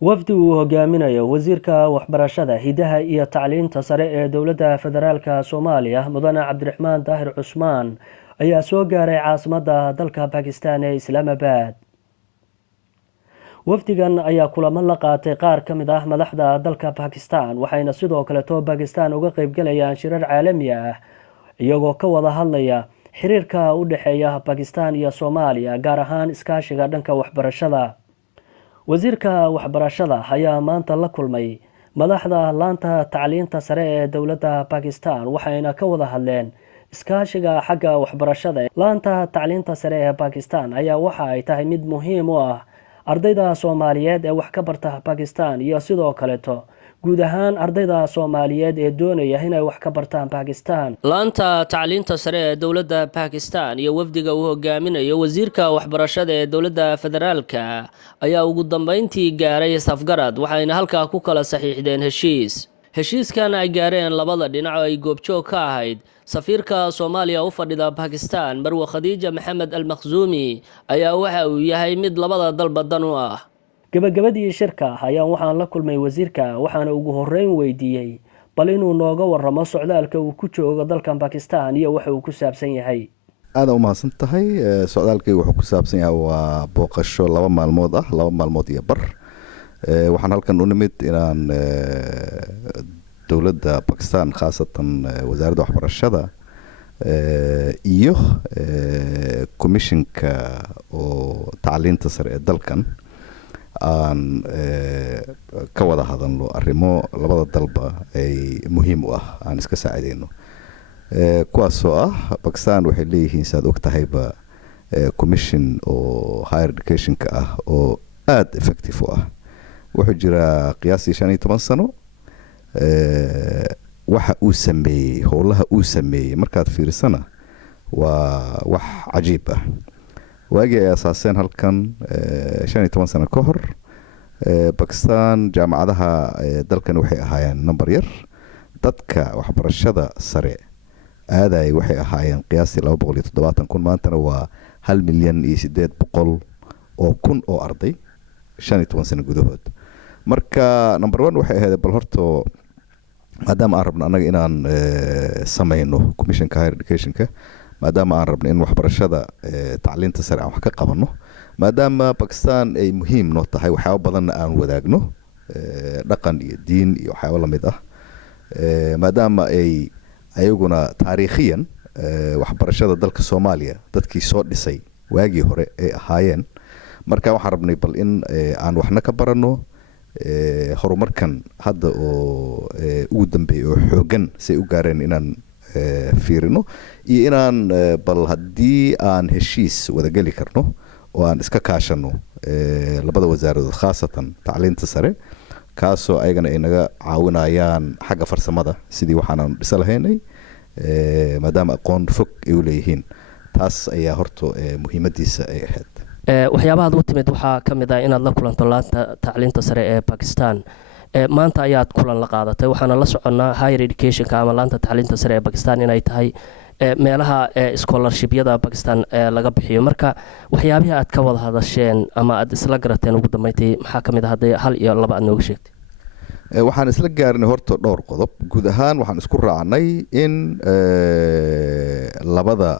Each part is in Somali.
wafdi uu hogaaminayo wasiirka waxbarashada hidaha iyo tacliinta sare ee dowladda federaalka Soomaaliya mudane Cabdiraxmaan Daahir Cusmaan ayaa soo gaaray caasimadda dalka Pakistan ee Islamabad. wafdigan ayaa kulamo la qaatay qaar ka mid ah madaxda dalka Pakistan waxayna sidoo kale Pakistan uga qayb galayaan shirar caalami ah iyagoo ka wada hadlaya xiriirka u dhaxeeya Pakistan iyo Soomaaliya gaar ahaan iskaashiga dhanka waxbarashada. wasiirka waxbarashada ayaa maanta la kulmay madaxda laanta tacliinta sare ee dowladda Pakistan waxayna ka wada hadleen iskaashiga xagga waxbarashada. laanta tacliinta sare ee Pakistan ayaa waxa ay tahay mid muhiim u ah ardayda Soomaaliyeed ee wax ka barta Pakistan iyo sidoo kale guud ahaan ardayda Soomaaliyeed ee doonaya inay wax ka bartaan Pakistan. laanta tacliinta sare ee dowladda Pakistan iyo wafdiga uu hogaaminayo wasiirka waxbarashada ee dowladda federaalka ayaa ugu dambeyntii gaaray safgarad waxayna halkaa ku kala saxiixdeen heshiiskan ay gaareen labada dhinac oo ay goobjoog ka ahayd safiirka Soomaaliya u fadhida Pakistan Marwo Khadija Maxamed Al-Makhzumi ayaa waxa uu yahay mid labada dal badan u ah. gabagabadii shirka ayaa waxaan la kulmay wasiirka waxaana ugu horeyn weydiiyay bal inuu nooga warramo socdaalka uu ku joogo dalkan Pakistan iyo waxa uu ku saabsan yahay. aad u mahadsan tahay. socdaalkii wuxuu ku saabsan yahay waa booqasho 2 maalmood ah 2 maalmood iyo bar. waxaan halkan u nimid inaan dowladda Pakistan khaasatan wasaaradda waxbarashada iyo komishinka oo tacliinta sare ee dalkan aan ka wada hadalno arrimo labada dalba ay muhiim u ah aan iska saacideyno. kuwaasoo ah Pakistan waxay leeyihiin saad og tahayba commission oo higher educationka ah oo aad effective u ah. wuxuu jiraa qiyaastii 15 sano. waxa uu sameeyay howlaha uu sameeyay markaad fiirsana waa wax cajiib ah. waagii ay asaaseen halkan 15 sano ka hor Pakistan jaamacadaha dalkan waxay ahaayeen number yar. dadka waxbarashada sare aaday waxay ahaayeen qiyaastii 270,000 maantana waa 1,800,000 oo arday 15 sano gudahood. marka number 1 waxay ahayd bal horto maadaama aan rabno anaga inaan sameeyno commissionka higher educationka maadaama aan rabno in waxbarashada tacliinta sare aan wax ka qabano maadaama Pakistan ay muhiim noo tahay waxyaabo badan aan wadaagno dhaqan iyo diin iyo waxyaabo la mid ah maadaama ay ayaguna taariikhiyan waxbarashada dalka Soomaaliya dadkii soo dhisay waagii hore ay ahaayeen. marka waxaan rabnay bal in aan waxna ka barano horumarkan hadda oo ugu dambeeyay oo xoogan say u gaareen inaan fiirino iyo inaan bal haddii aan heshiis wada geli karno oo aan iska kaashano labada wasaaradood khaasatan tacliinta sare kaasoo ayagana ay naga caawinayaan xagga farsamada sidii waxaan dhisa lahaynay maadaama aqoon fog ay u leeyihiin. taas ayaa horto muhiimadiisa ay ahayd. waxyaabaha u timid waxaa ka mid ah inaad la kulanto laanta tacliinta sare ee Pakistan. maanta ayaad kulan la qaadatay waxaana la soconnaa higher educationka ama laanta tacliinta sare ee Pakistan inay tahay meelaha scholarshipyada Pakistan laga bixiyo. marka waxyaabaha aad ka wada hadasheen ama aad isla garateen ugu dambeyntii maxaa ka mid ah haddii hal iyo laba aad nooga sheegtay? waxaan isla gaarnay horta dhowr qodob. guud ahaan waxaan isku raacnay in labada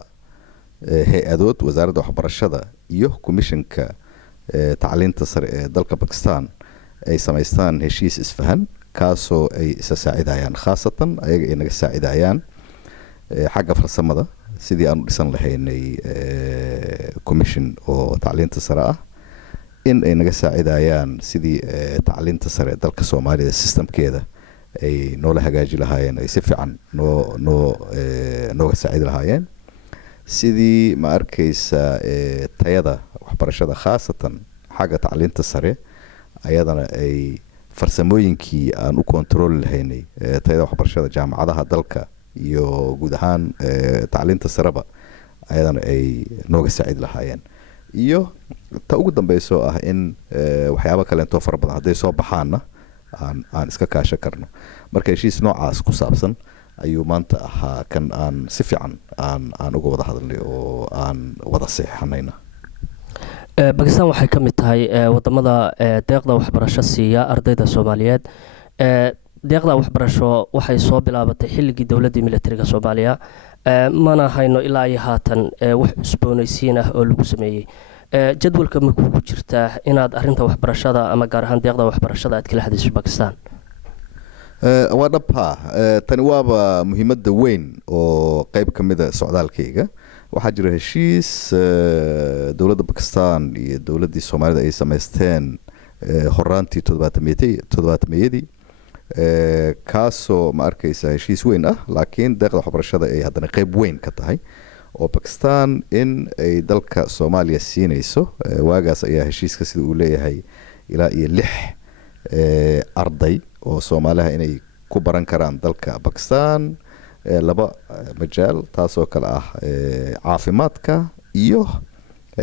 hay-adood wasaaradda waxbarashada iyo komishinka tacliinta sare ee dalka Pakistan ay samaystaan heshiis isfahan kaasoo ay isa saacidayaan khaasatan ayaga ay naga saacidayaan xagga farsamada sidii aan u dhisan lahaynay commission oo tacliinta sare ah in ay naga saacidayaan sidii tacliinta sare ee dalka Soomaaliya systemkeeda ay noola hagaaji lahaayeen ay si fiican nooga saacidi lahaayeen sidii ma arkaysa tayada waxbarashada khaasatan xagga tacliinta sare ayadana ay farsamooyinkii aan u control lahaynay tayada waxbarashada jaamacadaha dalka iyo guud ahaan tacliinta sareba ayadana ay nooga saacidi lahaayeen. iyo ta ugu dambayso ah in waxyaabo kale intoo fara badan hadday soo baxaana aan iska kaashan karno. marka heshiis noocaas ku saabsan ayuu maanta ahaa kan aan si fiican aan uga wada hadalnay oo aan wada saxiixanayna. bakistan waxay ka mid tahay wadamada deeqda waxbarasho siiya ardayda soomaaliyeed. deeqda waxbarasho waxay soo bilaabatay xilligii dowladii militariga Soomaaliya, mana hayno ilaa iyo haatan wax cusboonaysiin ah oo lagu sameeyay. jadwalka ma kugu jirtaa inaad arinta waxbarashada ama gaar ahaan deeqda waxbarashada aad kala hadasho Pakistan? waa dhabha tani waaba muhiimada weyn oo qayb ka mid ah socdaalkayga. waxaa jira heshiis dowladda Pakistan iyo dowladii Soomaalida ay sameysteen horaantii 700-meeyadii kaasoo ma arkaysa heshiis weyn ah, laakiin deeqda waxbarashada ay haddana qayb weyn ka tahay oo Pakistan in ay dalka Soomaaliya siinayso. waagaas ayaa heshiiska sida uu leeyahay ilaa iyo 6 arday oo Soomaaliha inay ku baran karaan dalka Pakistan 2 majaal, taasoo kale ah caafimaadka iyo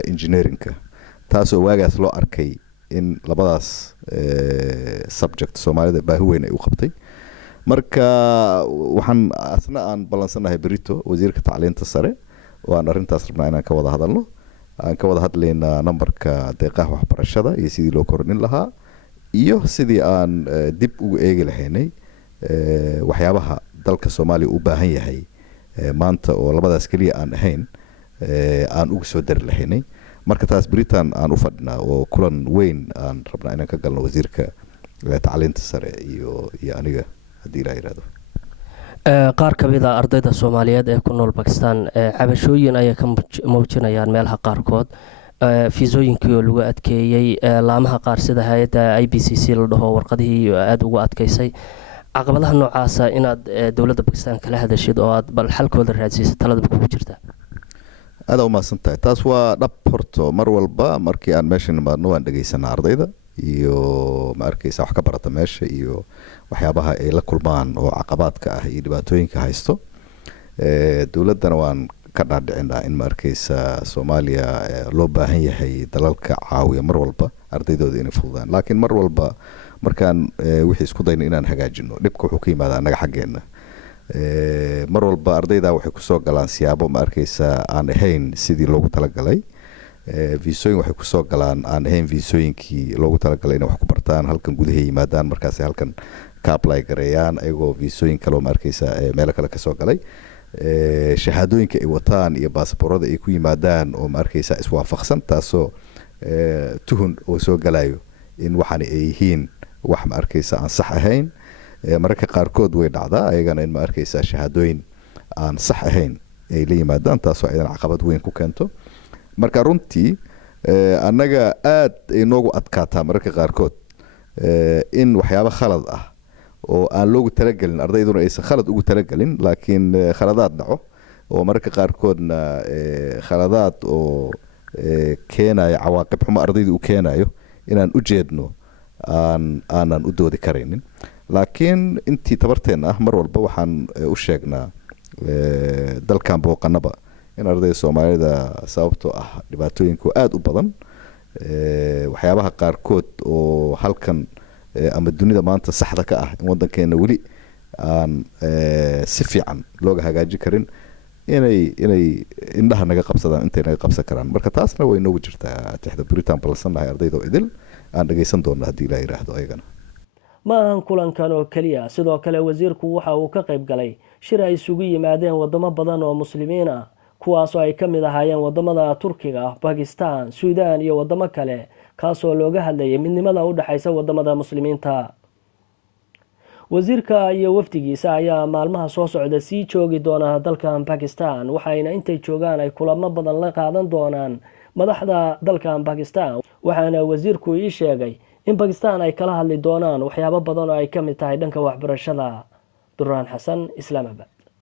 engineeringka, taasoo waagaas loo arkay in labadaas subject Soomaalida baahi weyn ay u qabtay. marka waxaan asna aan balansanahay berito wasiirka tacliinta sare oo aan arintaas rabnaa inaan ka wada hadalno. aan ka wada hadlaynaa nambarka deeqaha waxbarashada iyo sidii loo kordhin lahaa iyo sidii aan dib ugu eegi lahaynay waxyaabaha dalka Soomaaliya u baahan yahay maanta oo labadaas kaliya aan ahayn aan ugu soo dari lahaynay. marka taas Britain aan u fadhinaa oo kulan weyn aan rabnaa inaan ka galno wasiirka tacliinta sare iyo aniga haddii la yiraahdo. qaar ka mid ah ardayda Soomaaliyeed ee ku nool Pakistan cabashooyin ay ka muujinayaan meelaha qaarkood fiisooyinkii oo lagu adkeeyay, laamaha qaar sida hay'adda IBCC la dhaho warqadihii aad ugu adkeysay. caqabadaha noocaasa inaad dowladda Pakistan kala hadashid oo aad bal xalkooda raadsiiso talada kugu jirta? aad u maasantahay. taas waa dhab horto mar walba markii aan meesha nimaadno waan dhageysanaa ardayda iyo ma arkaysa wax ka barata meesha iyo waxyaabaha ay la kulmaan oo caqabaadka ah iyo dhibaatooyinka haysto. dowladdana waan ka dhaadhicinaa in ma arkaysa Soomaaliya loo baahan yahay dalalka caawiya mar walba ardaydooda inay fududaan, laakiin mar walba markaan wixii isku dayno inaan hagaajino dhibka wuxuu ka yimaadaa annaga xaggeena. mar walba ardayda waxay kusoo galaan siyaabo ma arkaysa aan ahayn sidii loogu talagalay. viisooyin waxay kusoo galaan aan ahayn viisooyinkii loogu talagalay inay wax ku bartaan, halkan gudaha yimaadaan, markaas halkan ka apply gareeyaan ayagoo viisooyin kale oo ma arkaysa meelo kale kasoo galay. shahaadooyinka ay wataan iyo baasaboorada ay ku yimaadaan oo ma arkaysa iswaafaqsan, taasoo tuhun oo soo galayo in waxaan ay yihiin wax ma arkaysa aan sax ahayn. mararka qaarkood way dhacdaa ayagana in ma arkaysa shahaadooyin aan sax ahayn ay la yimaadaan, taasoo aydan caqabad weyn ku keento. marka runtii annaga aad ay noogu adkaataa mararka qaarkood in waxyaabo khalad ah oo aan loogu talagelin ardayduna aysan khalad ugu talagelin, laakiin khaladaad dhaco oo mararka qaarkoodna khaladaad oo keenayo cawaaqib xumo ardayda u keenayo inaan u jeedno aanan u doodi karaynin. laakiin intii tabarteena ah mar walba waxaan u sheegnaa dalkan booqanaba in ardayda Soomaalida sababtoo ah dhibaatooyinku aad u badan, waxyaabaha qaarkood oo halkan ama dunida maanta saxda ka ah in wadankeena weli aan si fiican looga hagaajin karin inay indhaha naga qabsadaan intay naga qabsan karaan. marka taasna way noogu jirtaa tixda Britain balsanahay ardayda idil aan dhageysan doono haddii la yiraahdo ayagana. ma ahan kulankan oo kaliya, sidoo kale wasiirku waxa uu ka qayb galay shir ay isugu yimaadeen wadamo badan oo muslimiin ah, kuwaasoo ay ka mid ahaayeen wadamada Turkiga, Pakistan, Suudaan iyo wadamo kale, kaasoo looga hadlayay midnimada u dhaxaysa wadamada muslimiinta. wasiirka iyo wafdigiisa ayaa maalmaha soo socda sii joogi doona dalkan Pakistan, waxayna intay joogaan ay kulamo badan la qaadan doonaan madaxda dalkan Pakistan. waxaana wasiirku ii sheegay in Pakistan ay kala hadli doonaan waxyaabo badan oo ay ka mid tahay dhanka waxbarashada. Durraan Xasan, Islamabad.